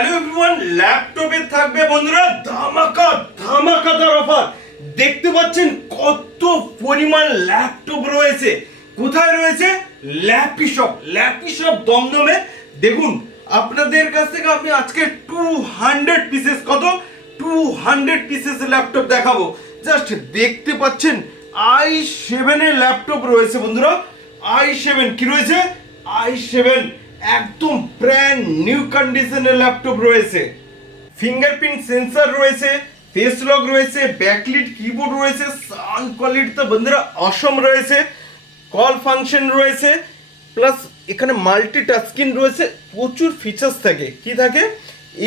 Hello everyone ল্যাপটপে থাকবে বন্ধুরা ধামাকা ধামাকাদার অফার দেখতে পাচ্ছেন কত পরিমাণ ল্যাপটপ রয়েছে। কোথায় রয়েছে? ল্যাপি শপ ল্যাপি শপ দমদমে। দেখুন, আপনাদের কাছ থেকে আমি আজকে টু হান্ড্রেড পিসেস কত? টু হান্ড্রেড পিসেস ল্যাপটপ দেখাবো। জাস্ট দেখতে পাচ্ছেন আই সেভেনের ল্যাপটপ রয়েছে বন্ধুরা। আই সেভেন কি রয়েছে? আই সেভেন একদম ব্র্যান্ড নিউ কন্ডিশনের ল্যাপটপ রয়েছে। ফিঙ্গারপ্রিন্ট সেন্সর রয়েছে ফেস লক রয়েছে ব্যাকলিট কিবোর্ড রয়েছে সাউন্ড কোয়ালিটি তো বন্ধুরা অসম রয়েছে। কল ফাংশন রয়েছে প্লাস এখানে মাল্টি টাচস্ক্রিন রয়েছে, প্রচুর ফিচার্স থাকে। কি থাকে?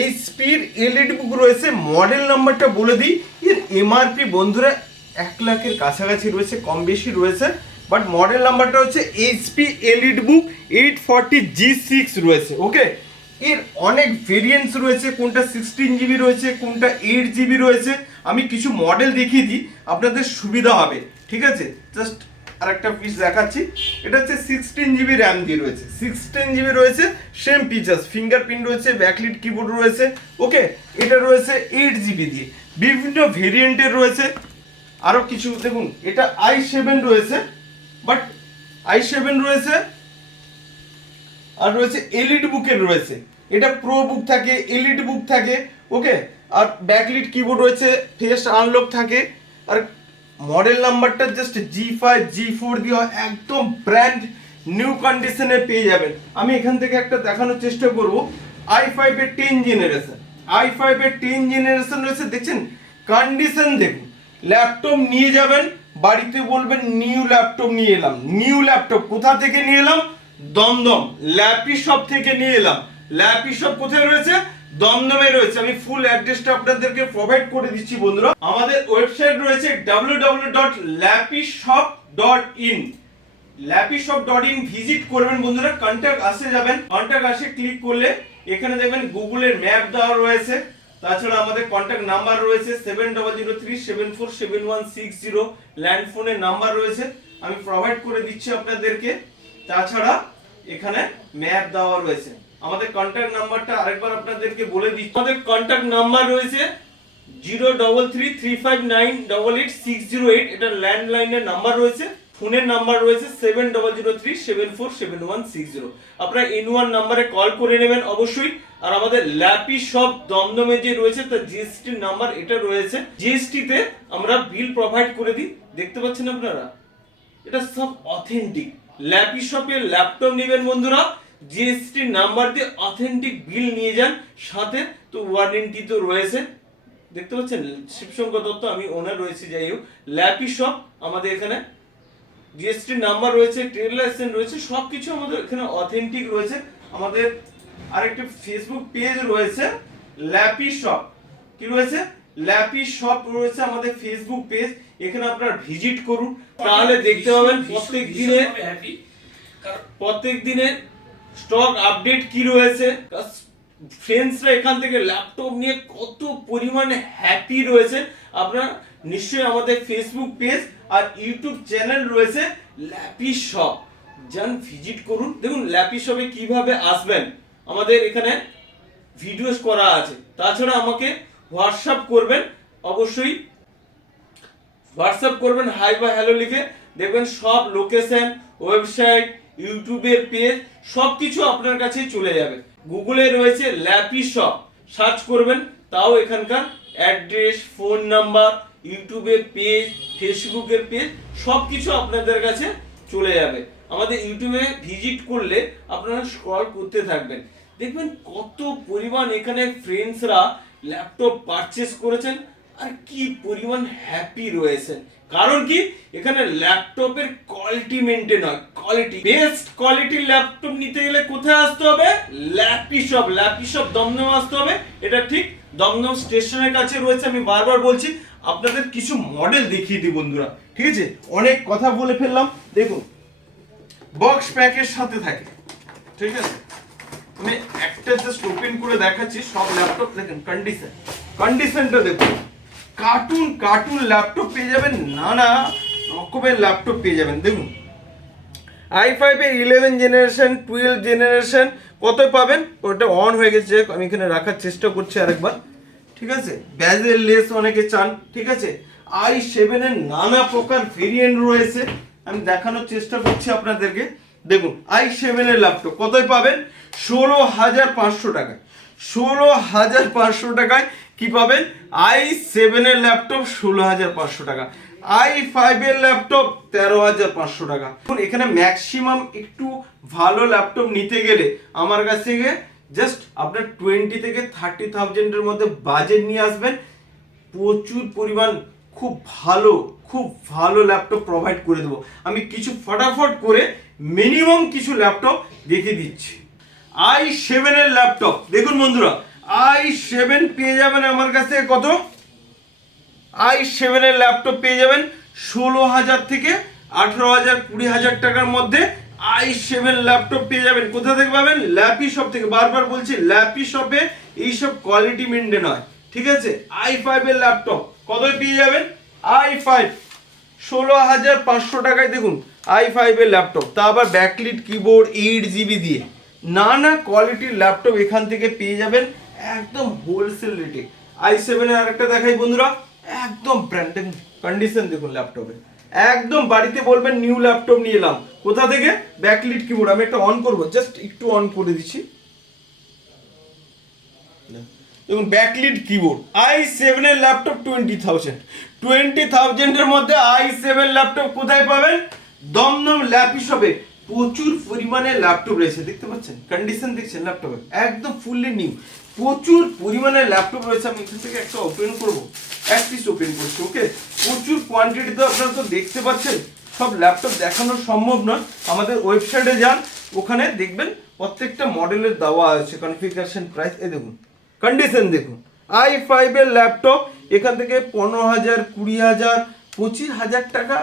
এইচপির এলইডি বুক রয়েছে মডেল নাম্বারটা বলে দিই। এর এমআরপি বন্ধুরা এক লাখের কাছাকাছি রয়েছে, কম বেশি রয়েছে। বাট মডেল নাম্বারটা হচ্ছে HP EliteBook eight forty G six রয়েছে ওকে এর অনেক ভেরিয়েন্টস রয়েছে, কোনটা সিক্সটিন জিবি রয়েছে, কোনটা এইট জিবি রয়েছে। আমি কিছু মডেল দেখিয়ে দিই, আপনাদের সুবিধা হবে, ঠিক আছে? জাস্ট আরেকটা পিস দেখাচ্ছি। এটা হচ্ছে সিক্সটিন জিবি র্যাম দিয়ে রয়েছে। সিক্সটিন জিবি রয়েছে সেম ফিচার্স ফিঙ্গারপ্রিন্ট রয়েছে ব্যাকলিট কিবোর্ড রয়েছে ওকে এটা রয়েছে এইট জিবি দিয়ে। বিভিন্ন ভেরিয়েন্টের রয়েছে। আরও কিছু, দেখুন, এটা আই সেভেন রয়েছে। বাট আই সেভেন রয়েছে, আর রয়েছে এলইডি বুকের রয়েছে। এটা প্রো বুক থাকে এলইডি বুক থাকে ওকে আর ব্যাকলিট কিবোর্ড রয়েছে ফেস আনলক থাকে, আর মডেল নাম্বারটা just G five G four দিয়ে একদম ব্র্যান্ড নিউ কন্ডিশনে পেয়ে যাবেন। আমি এখান থেকে একটা দেখানোর চেষ্টা করব। আই ফাইভের টেন জেনারেশন আই ফাইভের টেন জেনারেশন রয়েছে, দেখছেন? কন্ডিশন দেখুন। ল্যাপটপ নিয়ে যাবেন বাড়িতে বলবেন নিউ ল্যাপটপ নিয়ে এলাম। নিউ ল্যাপটপ কোথা থেকে নিয়ে এলাম? দমদম। ল্যাপি শপ থেকে নিয়ে এলাম। ল্যাপি শপ কোথায় রয়েছে? দমদমে রয়েছে। আমি ফুল অ্যাড্রেসটা আপনাদেরকে প্রোভাইড করে দিচ্ছি, বন্ধুরা। আমাদের ওয়েবসাইট রয়েছে www.lapishop.in ল্যাপিশপ.in ভিজিট করবেন, বন্ধুরা। কন্টাক্ট আসে যাবেন। কন্টাক্ট আসে ক্লিক করলে এখানে দেখবেন গুগলের ম্যাপ দেওয়া রয়েছে। তাছাড়া আমাদের কন্ট্যাক্ট নাম্বার রয়েছে seven double zero three seven four seven one six zero land ফোনের নাম্বার রয়েছে। আমি প্রোভাইড করে দিচ্ছি আপনাদেরকে। তাছাড়া এখানে ম্যাপ দেওয়া রয়েছে। আমাদের কন্ট্যাক্ট নাম্বারটা আরেকবার আপনাদেরকে বলে দিচ্ছি। আমাদের কন্ট্যাক্ট নাম্বার রয়েছে zero double three three five nine double eight six zero eight এটা ল্যান্ডলাইনের নাম্বার রয়েছে। ফোনের নাম্বার রয়েছে seven double zero three, seven four, seven one six zero. আপনারা ইন ওয়ান নাম্বারে কল করে নেবেন অবশ্যই। আর আমাদের ল্যাপি সব দমদমে যে রয়েছে তার জিএসটি নাম্বার এটা রয়েছে। জিএসটি তে আমরা বিল প্রোভাইড করে দিই। দেখতে পাচ্ছেন আপনারা? এটা সব অথেন্টিক ল্যাপি শপে ল্যাপটপ নেবেন বন্ধুরা। জিএসটি নাম্বার দিয়ে অথেন্টিক বিল নিয়ে যান। সাথে তো ওয়ারেন্টি তো রয়েছে। দেখতে পাচ্ছেন? শিবশঙ্কর দত্ত, আমি ওনার রয়েছে, যাই হোক। ল্যাপি শপ আমাদের এখানে জিএসটি নাম্বার রয়েছে ট্রেড লাইসেন্স রয়েছে সব কিছু আমাদের এখানে অথেন্টিক রয়েছে। আমাদের আরেকটি ফেসবুক পেজ রয়েছে ল্যাপি শপ কি রয়েছে? ল্যাপি শপ রয়েছে আমাদের ফেসবুক পেজ এখানে আপনারা ভিজিট করুন। তাহলে দেখতে পাবেন প্রত্যেক দিনে প্রত্যেক দিনে স্টক আপডেট কি রয়েছে? ফ্রেন্ডসরা এখান থেকে ল্যাপটপ নিয়ে কত পরিমাণে হ্যাপি রয়েছে। আপনারা নিশ্চয়ই আমাদের ফেসবুক পেজ আর ইউটিউব চ্যানেল রয়েছে ল্যাপি শপ যান ভিজিট করুন। দেখুন ল্যাপি শপে কীভাবে আসবেন। আমাদের এখানে ভিডিওস করা আছে। তাছাড়া আমাকে হোয়াটসঅ্যাপ করবেন। অবশ্যই হোয়াটসঅ্যাপ করবেন হাই বা হ্যালো লিখে। দেখবেন সব লোকেশন ওয়েবসাইট ইউটিউবের পেজ সব কিছু আপনার কাছে চলে যাবে। গুগলে রয়েছে ল্যাপি শপ সার্চ করবেন, তাও এখানকার অ্যাড্রেস ফোন নাম্বার ইউটিউবের পেজ, ফেসবুকের পেজ সব কিছু আপনাদের কাছে চলে যাবে। আমাদের ইউটিউবে ভিজিট করলে আপনারা স্ক্রল করতে থাকবেন। দেখবেন কত পরিমাণ এখানে ফ্রেন্ডসরা ল্যাপটপ পারচেস করেছেন আর কি পরিমাণ হ্যাপি রয়েছেন। কারণ কি? এখানে ল্যাপটপের কোয়ালিটি মেনটেন হয়। কোয়ালিটি বেস্ট কোয়ালিটির ল্যাপটপ নিতে গেলে কোথায় আসতে হবে? Lappy Shop Lappy Shop Dum Dum আসতে হবে। এটা ঠিক দমদম স্টেশনের কাছে রয়েছে, আমি বারবার বলছি। আপনাদের কিছু মডেল দেখিয়ে দিই বন্ধুরা, ঠিক আছে? অনেক কথা বলে ফেললাম। দেখুন বক্স প্যাকের সাথে থাকে, ঠিক আছে? আমি একটা জাস্ট ওপেন করে দেখাচ্ছি, সব ল্যাপটপ দেখেন কন্ডিশন কন্ডিশনটা দেখুন কার্টুন কার্টুন ল্যাপটপ পেয়ে যাবেন, নানা রকমের ল্যাপটপ পেয়ে যাবেন। দেখুন আই ফাইভের ইলেভেন জেনারেশন টুয়েলভ জেনারেশন কত পাবেন? ওটা অন হয়ে গেছে, আমি এখানে রাখার চেষ্টা করছি আরেকবার। ঠিক আছে? ব্যাজের লেস অনেকে চান, ঠিক আছে? আই সেভেনের নানা প্রকার ভেরিয়েন্ট রয়েছে। আমি দেখানোর চেষ্টা করছি আপনাদেরকে। দেখুন আই সেভেনের ল্যাপটপ কতই পাবেন? ষোলো হাজার পাঁচশো টাকায়। ষোলো হাজার পাঁচশো টাকায় কি পাবেন? আই সেভেনের ল্যাপটপ ষোলো হাজার পাঁচশো টাকা। আই ফাইভের ল্যাপটপ তেরো হাজার পাঁচশো টাকা। এখন ম্যাক্সিমাম একটু ভালো ল্যাপটপ নিতে গেলে আমার কাছ থেকে জাস্ট আপনার টোয়েন্টি থেকে থার্টি থাউজেন্ডের মধ্যে বাজেট নিয়ে আসবেন। প্রচুর পরিমাণ খুব ভালো খুব ভালো ল্যাপটপ প্রোভাইড করে দেবো। আমি কিছু ফটাফট করে মিনিমাম কিছু ল্যাপটপ দেখিয়ে দিচ্ছি। আই সেভেনের ল্যাপটপ দেখুন বন্ধুরা আই সেভেন পেয়ে যাবেন আমার কাছে কত? আই সেভেনের ল্যাপটপ পেয়ে যাবেন ষোলো হাজার থেকে আঠেরো হাজার, কুড়ি হাজার টাকার মধ্যে আই সেভেন ল্যাপটপ পেয়ে যাবেন। কোথা থেকে পাবেন? ল্যাপি শপ থেকে। বারবার বলছি ল্যাপি শপে এইসব কোয়ালিটি মেনটেন হয়। ঠিক আছে? আই ফাইভের ল্যাপটপ কতই পেয়ে যাবেন? আই ফাইভ ষোলো হাজার পাঁচশো টাকায় দেখুন আই ফাইভের ল্যাপটপ তা আবার ব্যাকলিট কিবোর্ড এইট জিবি দিয়ে। নানা কোয়ালিটির ল্যাপটপ এখান থেকে পেয়ে যাবেন একদম হোলসেল রেটে আই সেভেনের আরেকটা দেখাই বন্ধুরা, একদম ব্র্যান্ডেড কন্ডিশন দেখুন ল্যাপটপে একদম বাড়িতে বলবেন নিউ ল্যাপটপ নিয়ে এলাম। কোথা থেকে? ব্যাকলিট কিবোর্ড আমি একটা অন করব। জাস্ট একটু অন করে দিচ্ছি। দেখুন ব্যাকলিট কিবোর্ড আই সেভেনের ল্যাপটপ টোয়েন্টি থাউজেন্ড টোয়েন্টি থাউজেন্ডের মধ্যে আই সেভেন ল্যাপটপ কোথায় পাবেন? দমদম ল্যাপি শপে প্রচুর পরিমাণে ল্যাপটপ রয়েছে। দেখতে পাচ্ছেন? কন্ডিশন দেখছেন ল্যাপটপে একদম ফুললি নিউ প্রচুর পরিমাণে ল্যাপটপ রয়েছে, আমি এখান থেকে একটা ওপেন করব। এক পিস ওপেন করছি ওকে প্রচুর কোয়ান্টিটিতে আপনারা তো দেখতে পাচ্ছেন, সব ল্যাপটপ দেখানো সম্ভব নয়। আমাদের ওয়েবসাইটে যান, ওখানে দেখবেন প্রত্যেকটা মডেলের দেওয়া আছে কনফিগারেশন প্রাইস এই দেখুন কন্ডিশন দেখুন। আই ফাইভের ল্যাপটপ এখান থেকে পনেরো হাজার, কুড়ি হাজার, পঁচিশ হাজার টাকা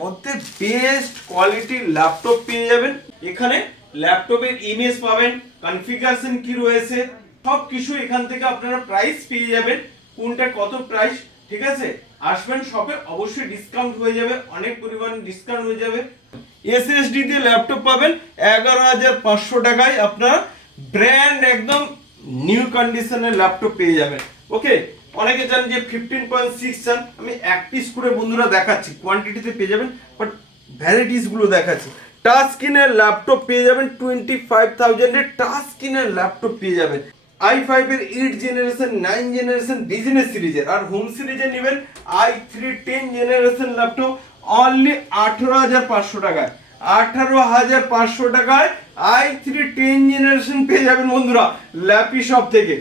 মধ্যে বেস্ট কোয়ালিটির ল্যাপটপ পেয়ে যাবেন। এখানে ল্যাপটপের ইমেজ পাবেন কনফিগারেশন কি রয়েছে সব কিছু এখান থেকে আপনারা প্রাইস পেয়ে যাবেন। কোনটা কত প্রাইস ঠিক আছে? আসবেন শপে অবশ্যই ডিসকাউন্ট হয়ে যাবে, অনেক পরিমাণ ডিসকাউন্ট হয়ে যাবে। এসএসডি দিয়ে ল্যাপটপ পাবেন, এগারো হাজার পাঁচশো টাকায় আপনারা ব্র্যান্ড একদম নিউ কন্ডিশনের ল্যাপটপ পেয়ে যাবেন। ওকে অনেকে চান যে ফিফটিন পয়েন্ট সিক্স চান। আমি এক পিস করে বন্ধুরা দেখাচ্ছি কোয়ান্টিটিতে পেয়ে যাবেন বাট ভ্যারাইটিসগুলো দেখাচ্ছি। টাচ স্ক্রিনের ল্যাপটপ পেয়ে যাবেন টোয়েন্টি ফাইভ থাউজেন্ডের টাচ স্ক্রিনের ল্যাপটপ পেয়ে যাবেন। আই ফাইভের eight generation nine generation business সিরিজের আর হোম সিরিজে নেবেন I three ten generation laptop only আঠেরো হাজার পাঁচশো টাকায়। আঠারো হাজার পাঁচশো টাকায় আই থ্রি টেন জেনারেশন পেয়ে যাবেন বন্ধুরা ল্যাপি শপ থেকে।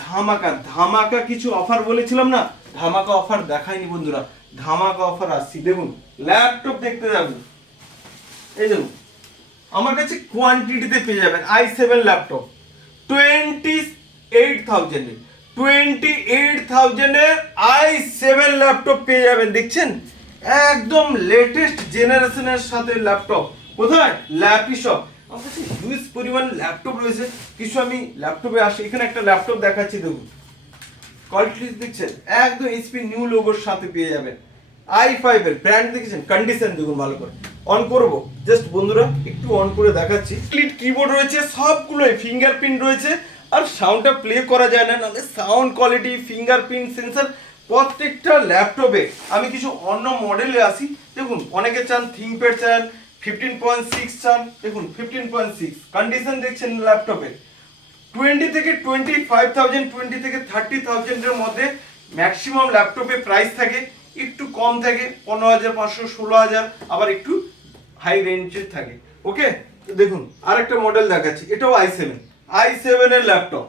ধামাকা ধামাকা কিছু অফার বলেছিলাম না? ধামাকা অফার দেখায়নি বন্ধুরা। ধামাকা অফার আসছি। দেখুন ল্যাপটপ দেখতে যাবেন এই দেখুন, আমার কাছে কোয়ান্টিটিতে পেয়ে যাবেন I seven laptop eight থাউজেন্ডে twenty eight I seven laptop পেয়ে যাবেন, দেখছেন? একদম লেটেস্ট জেনারেশনের সাথে ল্যাপটপ কোথায়? হিউজ পরিমাণ ল্যাপটপ রয়েছে। কিছু আমি ল্যাপটপে আসি। এখানে একটা ল্যাপটপ দেখাচ্ছি, দেখুন। কোয়ালিটি দেখছেন? একদম এইচপি নিউ লোগোর সাথে পেয়ে যাবেন। আই ফাইভ এর ব্র্যান্ড দেখেছেন? কন্ডিশন দেখুন ভালো করে। অন করব। জাস্ট বন্ধুরা, একটু অন করে দেখাচ্ছি। ক্লিট কিবোর্ড রয়েছে, সবগুলোই ফিঙ্গারপ্রিন্ট রয়েছে। আর সাউন্ডটা প্লে করা যায় না, নাহলে সাউন্ড কোয়ালিটি ফিঙ্গারপ্রিন্ট সেন্সর প্রত্যেকটা ল্যাপটপে আমি কিছু অন্য মডেলে আসি। দেখুন, অনেকে চান থিঙ্কপ্যাড চান ফিফটিন পয়েন্ট সিক্স চান, দেখুন ফিফটিন পয়েন্ট সিক্স কন্ডিশন দেখছেন ল্যাপটপে টোয়েন্টি থেকে টোয়েন্টি ফাইভ থাউজেন্ড টোয়েন্টি থেকে থার্টি থাউজেন্ডের মধ্যে ম্যাক্সিমাম ল্যাপটপে প্রাইস থাকে। একটু কম থাকে, পনেরো হাজার, পাঁচশো, ষোলো হাজার, আবার একটু হাই রেঞ্জের থাকে। ওকে দেখুন, আরেকটা মডেল দেখাচ্ছি, এটাও আই সেভেন আই সেভেনের ল্যাপটপ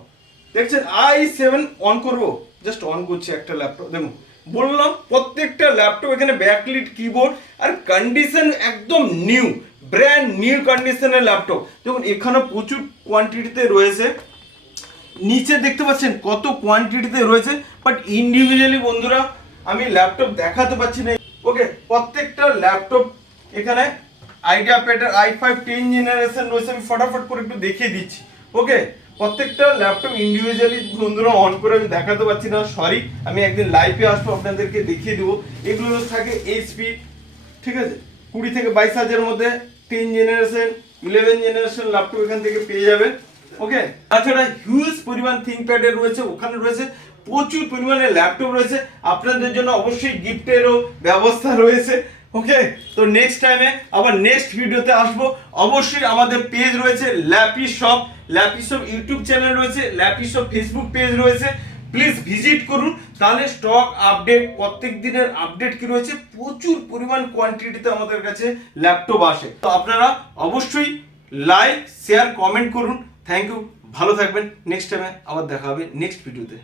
দেখছেন আই সেভেন অন করব? জাস্ট অন করছি একটা ল্যাপটপ দেখুন, বললাম প্রত্যেকটা ল্যাপটপ এখানে ব্যাকলিট কিবোর্ড আর কন্ডিশন একদম নিউ ব্র্যান্ড নিউ কন্ডিশনের ল্যাপটপ দেখুন, এখানে প্রচুর কোয়ান্টিটিতে রয়েছে। নিচে দেখতে পাচ্ছেন কত কোয়ান্টিটিতে রয়েছে বাট ইন্ডিভিজুয়ালি বন্ধুরা, আমি ল্যাপটপ দেখাতে পাচ্ছি না। ওকে প্রত্যেকটা ল্যাপটপ এখানে আইডিয়া প্যাটার আই ফাইভ টেন জেনারেশন রয়েছে। আমি ফটাফট করে একটু দেখিয়ে দিচ্ছি। ওকে প্রত্যেকটা ল্যাপটপ ইন্ডিভিজুয়ালি বন্ধুরা অন করে আমি দেখাতে পাচ্ছি না সরি আমি একদিন লাইভে আসব, আপনাদেরকে দেখিয়ে দেবো। এগুলো থাকে এইচপি ঠিক আছে? কুড়ি থেকে বাইশ হাজারের মধ্যে ten generation eleven generation laptop এখান থেকে পেয়ে যাবেন। ওকে তাছাড়া হিউজ পরিমাণ থিঙ্কপ্যাডের রয়েছে, ওখানে রয়েছে প্রচুর পরিমাণে ল্যাপটপ রয়েছে। আপনাদের জন্য অবশ্যই গিফটেরও ব্যবস্থা রয়েছে। ওকে তো নেক্সট টাইমে আবার নেক্সট ভিডিওতে আসব। অবশ্যই আমাদের পেজ রয়েছে Lappy Shop Lappy Shop YouTube channel রয়েছে ল্যাপি শপ ফেসবুক পেজ রয়েছে। প্লিজ ভিজিট করুন, তাহলে স্টক আপডেট প্রত্যেক দিনের আপডেট কি রয়েছে? প্রচুর পরিমাণ কোয়ান্টিটিতে আমাদের কাছে ল্যাপটপ আসে। তো আপনারা অবশ্যই লাইক শেয়ার কমেন্ট করুন। থ্যাংক ইউ ভালো থাকবেন। নেক্সট টাইমে আবার দেখা হবে নেক্সট ভিডিওতে